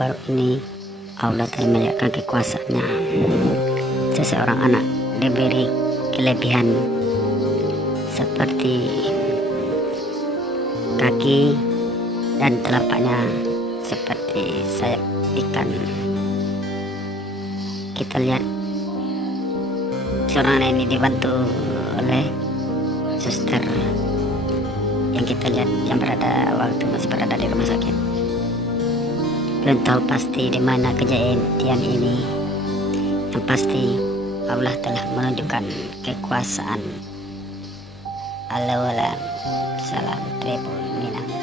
baru-baru ini Allah telah melihatkan kekuasaannya. Seseorang anak diberi kelebihan seperti kaki dan telapaknya seperti sayap ikan. Kita lihat seorang anak ini dibantu oleh suster yang kita lihat yang waktu masih berada di rumah sakit. Belum tahu pasti di mana kejadian ini. Yang pasti Allah telah menunjukkan kekuasaan. Allahu a'lam. Salam Tribun Minang.